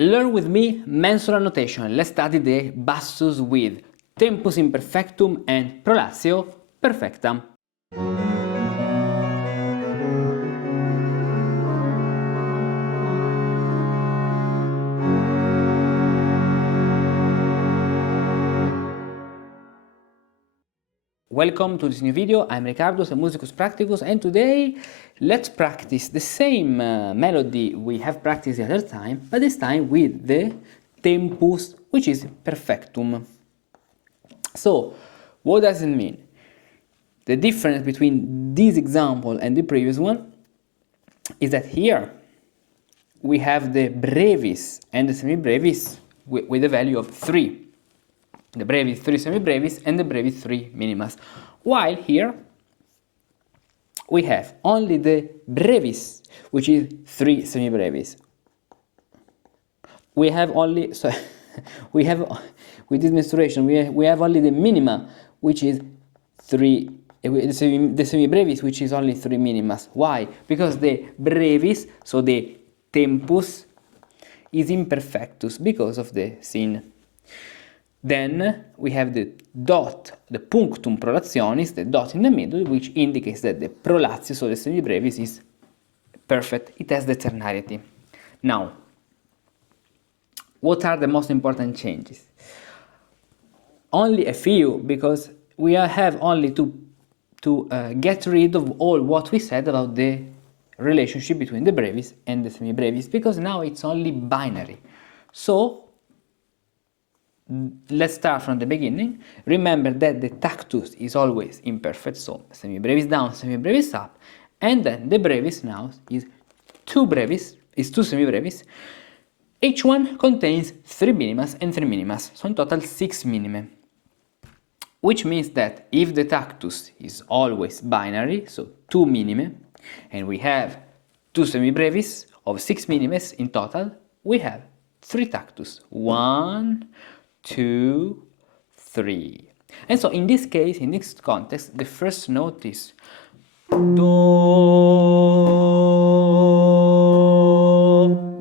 Learn with me Mensural notation. Let's study the bassus with Tempus Imperfectum and Prolatio Perfecta. Welcome to this new video. I'm Riccardo, a Musicus Practicus, and today let's practice the same melody we have practiced the other time, but this time with the Tempus, which is Perfectum. So, what does it mean? The difference between this example and the previous one is that here we have the brevis and the semibrevis with a value of 3. The brevis 3 semibrevis and the brevis 3 minimas, while here we have only the brevis, which is 3 semibrevis. We have only, so we have, with this mensuration, we have only the minima, which is 3, the semibrevis, which is only 3 minimas. Why? Because the brevis, so the tempus, is imperfectus because of the sin. Then we have the dot, the punctum prolationis, the dot in the middle, which indicates that the prolatio, so the semibrevis, is perfect. It has the ternarity. Now, what are the most important changes? Only a few, because we have only to get rid of all what we said about the relationship between the brevis and the semibrevis, because now it's only binary. So, let's start from the beginning. Remember that the tactus is always imperfect, so semibrevis down, semibrevis up, and then the brevis now is 2 semibrevis. Each one contains 3 minimas and 3 minimas, so in total 6 minime. Which means that if the tactus is always binary, so 2 minime, and we have 2 semibrevis of 6 minimes in total, we have 3 tactus. 1, 2, 3. And so in this case, in this context, the first note is Do.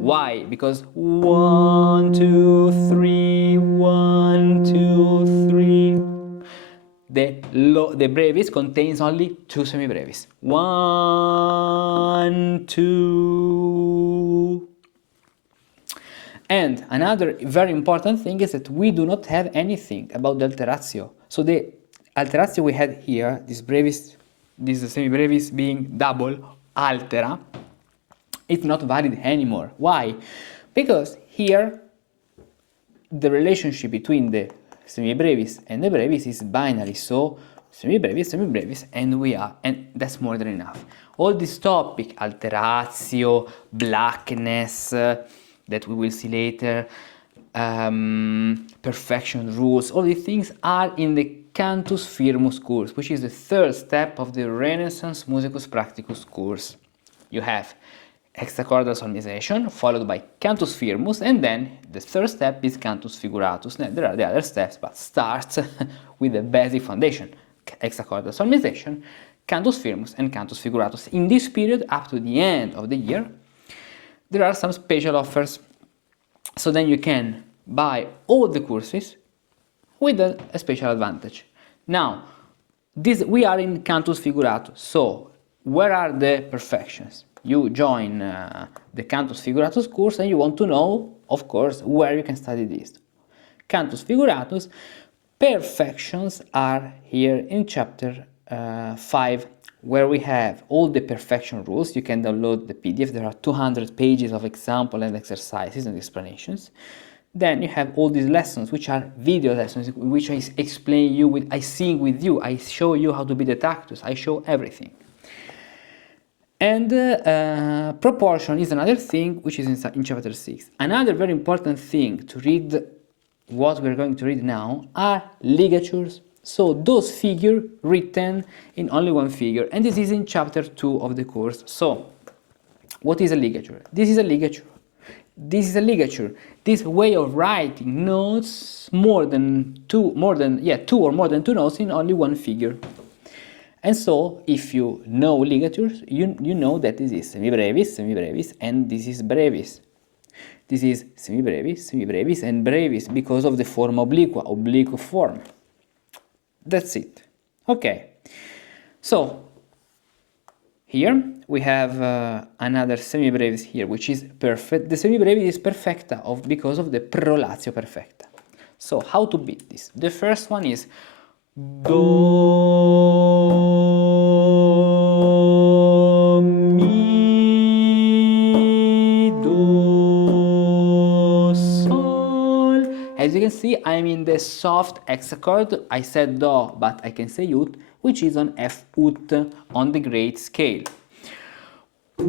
Why? Because 1, 2, 3, 1, 2, 3. The brevis contains only 2 semibrevis. 1, 2. And another very important thing is that we do not have anything about the alteratio. So the alteratio we had here, this brevis, this semibrevis being double altera, it's not valid anymore. Why? Because here the relationship between the semibrevis and the brevis is binary. So semibrevis, semibrevis, and that's more than enough. All this topic, alteratio, blackness, that we will see later, perfection rules, all these things are in the Cantus Firmus course, which is the third step of the Renaissance Musicus Practicus course. You have hexachordal solmization, followed by Cantus Firmus, and then the third step is Cantus Figuratus. Now, there are the other steps, but starts with the basic foundation, hexachordal solmization, Cantus Firmus, and Cantus Figuratus. In this period, up to the end of the year, there are some special offers, so then you can buy all the courses with a special advantage. Now, we are in Cantus Figuratus, so where are the perfections? You join the Cantus Figuratus course and you want to know, of course, where you can study this. Cantus Figuratus, perfections are here in chapter 5, where we have all the perfection rules. You can download the PDF. There are 200 pages of example and exercises and explanations. Then you have all these lessons, which are video lessons, in which I explain you I sing with you, I show you how to be the tactus, I show everything. And proportion is another thing, which is in chapter 6. Another very important thing to read, what we're going to read now, are ligatures. So those figures written in only one figure, and this is in chapter 2 of the course. So, what is a ligature? This is a ligature. This is a ligature. This way of writing notes two or more than 2 notes in only one figure. And so, if you know ligatures, you know that this is semibrevis, semibrevis, and this is brevis. This is semibrevis, semibrevis, and brevis because of the form obliqua, oblique form. That's it. Okay. So here we have another semibrevis here, which is perfect. The semibrevis is perfecta because of the Prolatio perfecta. So how to beat this? The first one is Do, Mi, Do, Sol. As you can see, I'm in the soft hexachord. I said Do, but I can say Ut, which is on F ut on the great scale. Ut,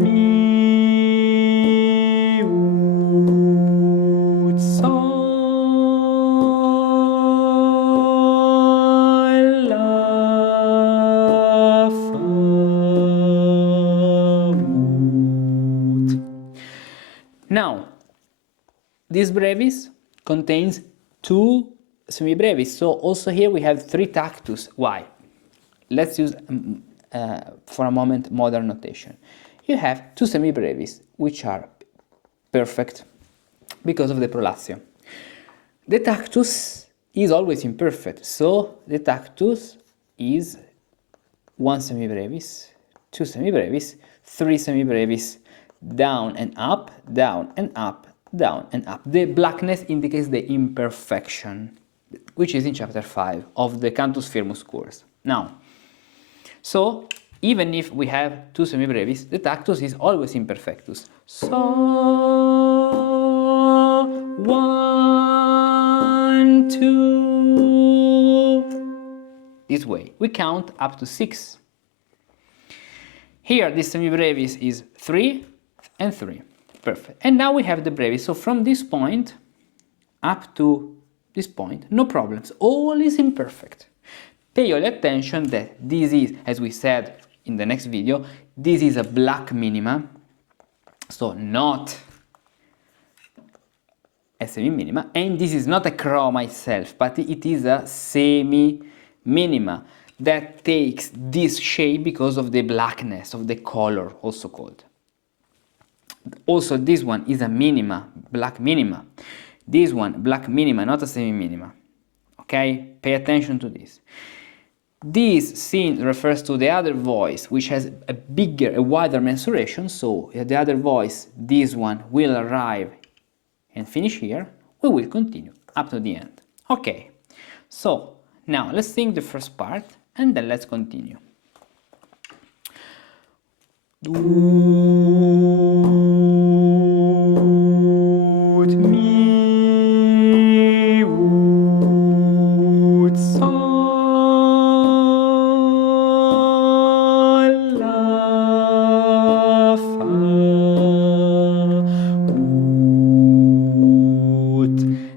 mi, ut, sol, la, fa, ut. Now, this brevis contains two semibrevis, so also here we have three tactus. Why? Let's use for a moment modern notation. You have two semibrevis which are perfect because of the Prolatio. The tactus is always imperfect, so the tactus is one semibrevis, two semibrevis, three semibrevis, down and up, down and up, down and up. The blackness indicates the imperfection, which is in chapter 5 of the Cantus Firmus course. Now, so even if we have two semibrevis, the tactus is always imperfectus. So, 1, 2, this way. We count up to 6. Here, this semibrevis is 3 and 3. Perfect. And now we have the brevis. So from this point up to this point, no problems. All is imperfect. Pay all attention that this is, as we said in the next video, this is a black minima, so not a semi-minima, and this is not a chroma itself, but it is a semi-minima that takes this shape because of the blackness of the color, also called. Also, this one is a minima, black minima. This one, black minima, not a semi-minima. Okay? Pay attention to this. This scene refers to the other voice, which has a bigger, a wider mensuration. So, the other voice, this one, will arrive and finish here. We will continue up to the end. Okay. So, now let's sing the first part and then let's continue.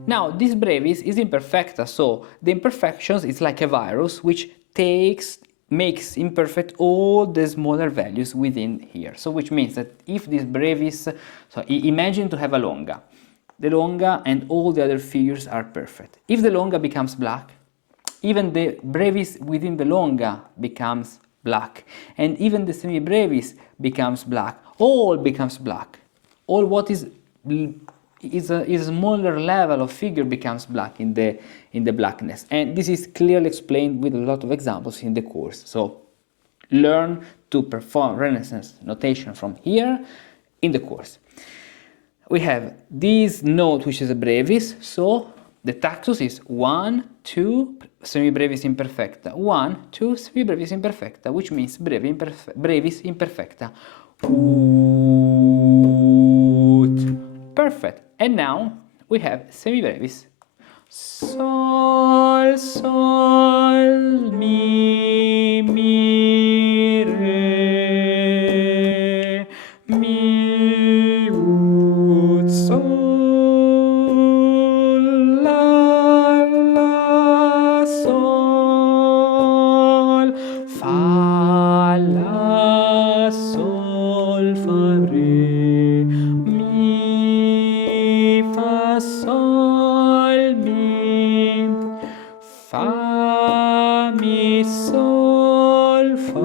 Now, this brevis is imperfecta, so the imperfections is like a virus which makes imperfect all the smaller values within here. So which means that if this brevis, so imagine to have a longa. The longa and all the other figures are perfect. If the longa becomes black, even the brevis within the longa becomes black, and even the semi-brevis becomes black. All becomes black. All what is a smaller level of figure becomes black in the blackness, and this is clearly explained with a lot of examples in the course. So learn to perform Renaissance notation from here in the course. We have this note which is a brevis, so the tactus is 1, 2, semibrevis imperfecta, 1, 2, semibrevis imperfecta, which means brevis imperfecta. Ut. Perfect. And now we have semibrevis. Sol, sol, mi, mi, re, mi, ut, sol, la, la, sol, fa, la, sol, fa, re, mi, fa, sol, mi, fa, mi, sol, fa,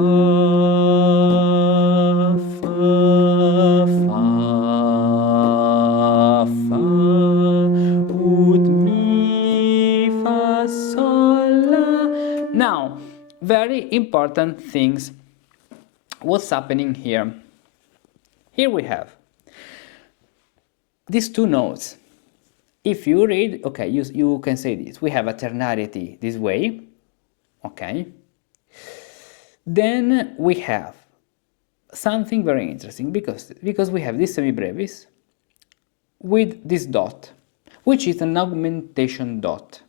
important things. What's happening here? Here we have these two notes. If you read, okay, you can say this. We have a ternarity this way, okay. Then we have something very interesting because we have this semibrevis with this dot, which is an augmentation dot.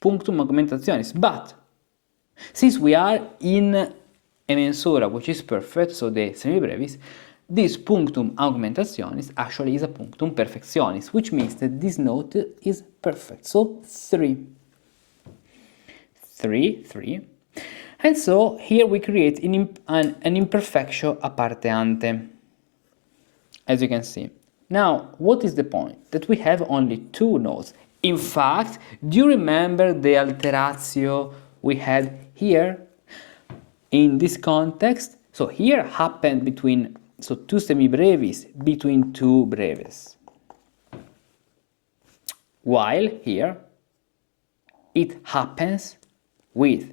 Punctum augmentationis. But since we are in a mensura which is perfect, so the semibrevis, this punctum augmentationis actually is a punctum perfectionis, which means that this note is perfect. So 3. And so here we create an imperfectio a parte ante, as you can see. Now, what is the point? That we have only 2 notes. In fact, do you remember the alteratio we had here in this context? So here happened between 2 semibrevis between 2 breves, while here it happens with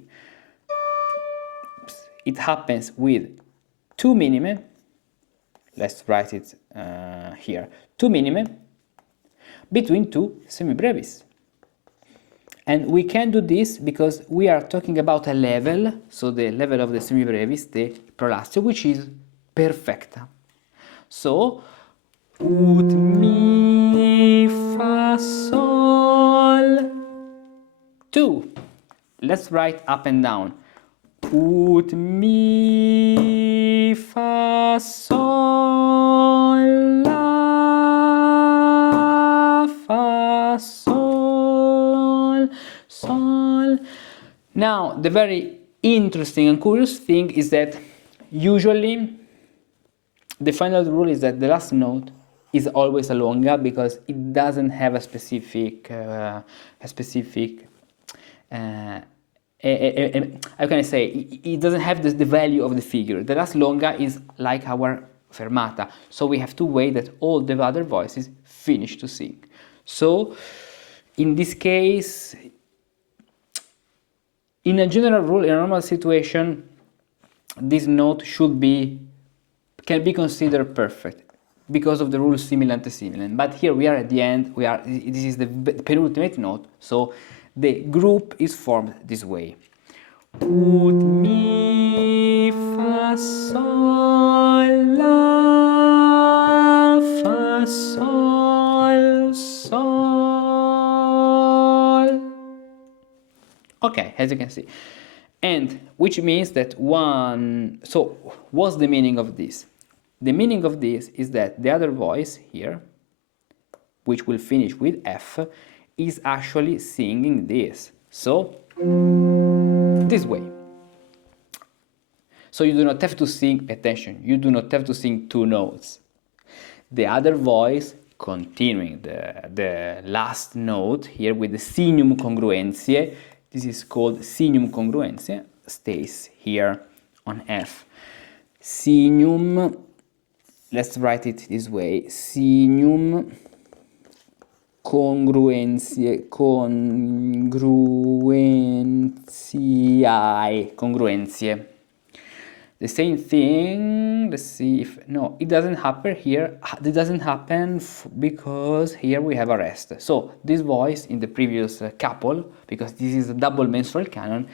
2 minime. Let's write it here, 2 minime between 2 semibrevis. And we can do this because we are talking about a level, so the level of the semibrevis, the Prolatio, which is perfecta. So, ut mi fa sol 2. Let's write up and down. Ut mi fa sol la fa sol sol. Now, the very interesting and curious thing is that usually the final rule is that the last note is always a longa because it doesn't have a specific how can I say, it doesn't have the value of the figure. The last longa is like our fermata, so we have to wait that all the other voices finish to sing. So in this case, in a general rule, in a normal situation, this note can be considered perfect because of the rule simile ante simile. But here we are at the end, this is the penultimate note, so the group is formed this way. Ut mi fa sol la fa sol sol. Okay, as you can see. And which means that so what's the meaning of this? The meaning of this is that the other voice here, which will finish with F, is actually singing this. So, this way. So you do not have to sing, attention, you do not have to sing 2 notes. The other voice, continuing the last note here with the signum congruentiae, this is called signum congruentiae, stays here on F. Signum, let's write it this way, signum congruentiae, congruentiae. The same thing, let's see if, no, it doesn't happen here, it doesn't happen because here we have a rest. So this voice in the previous couple, because this is a double mensural canon,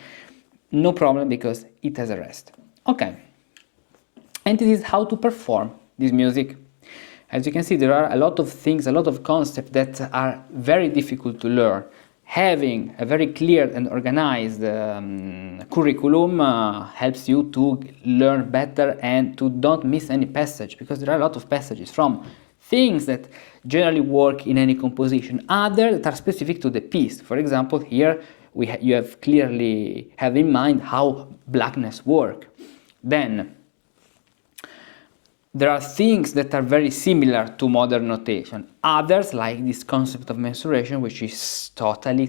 no problem because it has a rest. Okay, and this is how to perform this music. As you can see, there are a lot of things, a lot of concepts that are very difficult to learn. Having a very clear and organized curriculum helps you to learn better and to don't miss any passage, because there are a lot of passages from things that generally work in any composition, others that are specific to the piece. For example, here you have clearly have in mind how blackness work. Then there are things that are very similar to modern notation. Others, like this concept of mensuration, which is totally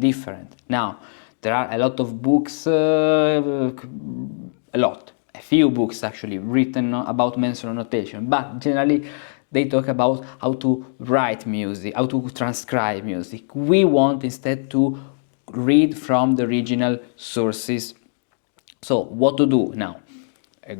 different. Now, there are a lot of books, a few books actually, written about mensural notation, but generally they talk about how to write music, how to transcribe music. We want instead to read from the original sources. So what to do now?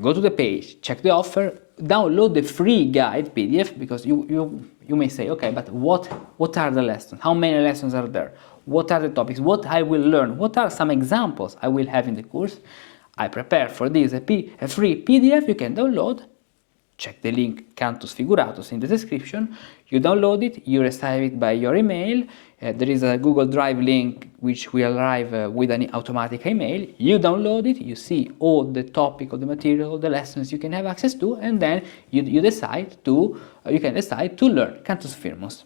Go to the page, check the offer, download the free guide PDF, because you may say, okay, but what are the lessons? How many lessons are there? What are the topics? What I will learn? What are some examples I will have in the course? I prepare for this a free PDF you can download. Check the link Cantus Figuratus in the description. You download it, you receive it by your email. There is a Google Drive link which will arrive with an automatic email. You download it, you see all the topic of the material, the lessons you can have access to, and then you can decide to learn Cantus Firmus.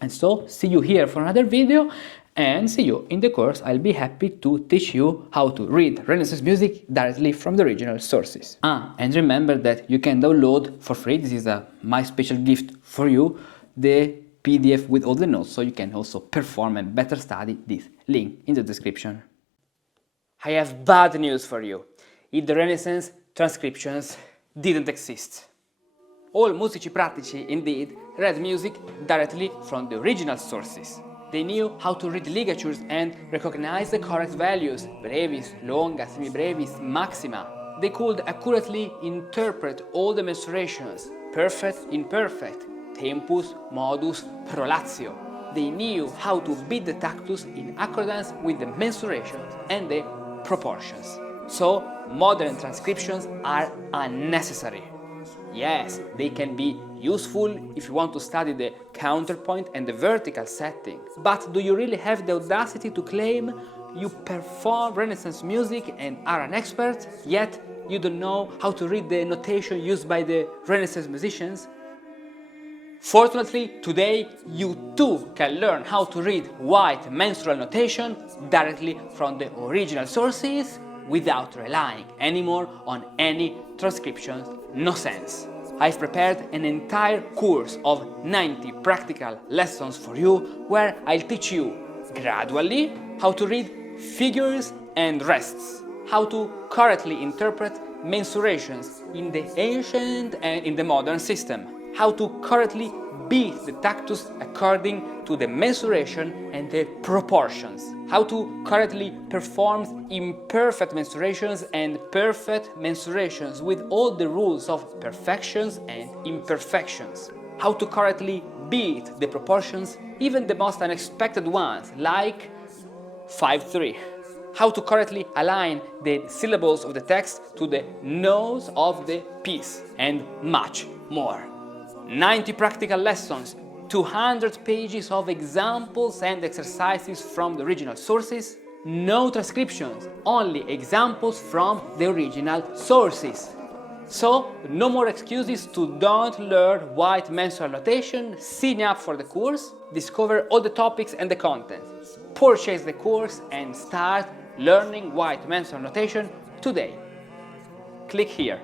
And so, see you here for another video, and see you in the course. I'll be happy to teach you how to read Renaissance music directly from the original sources. And remember that you can download for free, this is my special gift for you, the PDF with all the notes, so you can also perform and better study this link in the description. I have bad news for you. In the Renaissance, transcriptions didn't exist. All musici practici, indeed, read music directly from the original sources. They knew how to read ligatures and recognize the correct values, brevis, longa, semibrevis, maxima. They could accurately interpret all the mensurations, perfect, imperfect, tempus, modus, prolatio. They knew how to beat the tactus in accordance with the mensurations and the proportions. So, modern transcriptions are unnecessary. Yes, they can be useful if you want to study the counterpoint and the vertical setting. But do you really have the audacity to claim you perform Renaissance music and are an expert, yet you don't know how to read the notation used by the Renaissance musicians? Fortunately, today you too can learn how to read White Mensural Notation directly from the original sources without relying anymore on any transcriptions nonsense. I've prepared an entire course of 90 practical lessons for you, where I'll teach you gradually how to read figures and rests, how to correctly interpret mensurations in the ancient and in the modern system, how to correctly beat the tactus according to the mensuration and the proportions, how to correctly perform imperfect mensurations and perfect mensurations with all the rules of perfections and imperfections, how to correctly beat the proportions, even the most unexpected ones, like 5-3, how to correctly align the syllables of the text to the notes of the piece, and much more. 90 practical lessons, 200 pages of examples and exercises from the original sources, no transcriptions, only examples from the original sources. So, no more excuses to don't learn White Mensural Notation, sign up for the course, discover all the topics and the content, purchase the course and start learning White Mensural Notation today. Click here.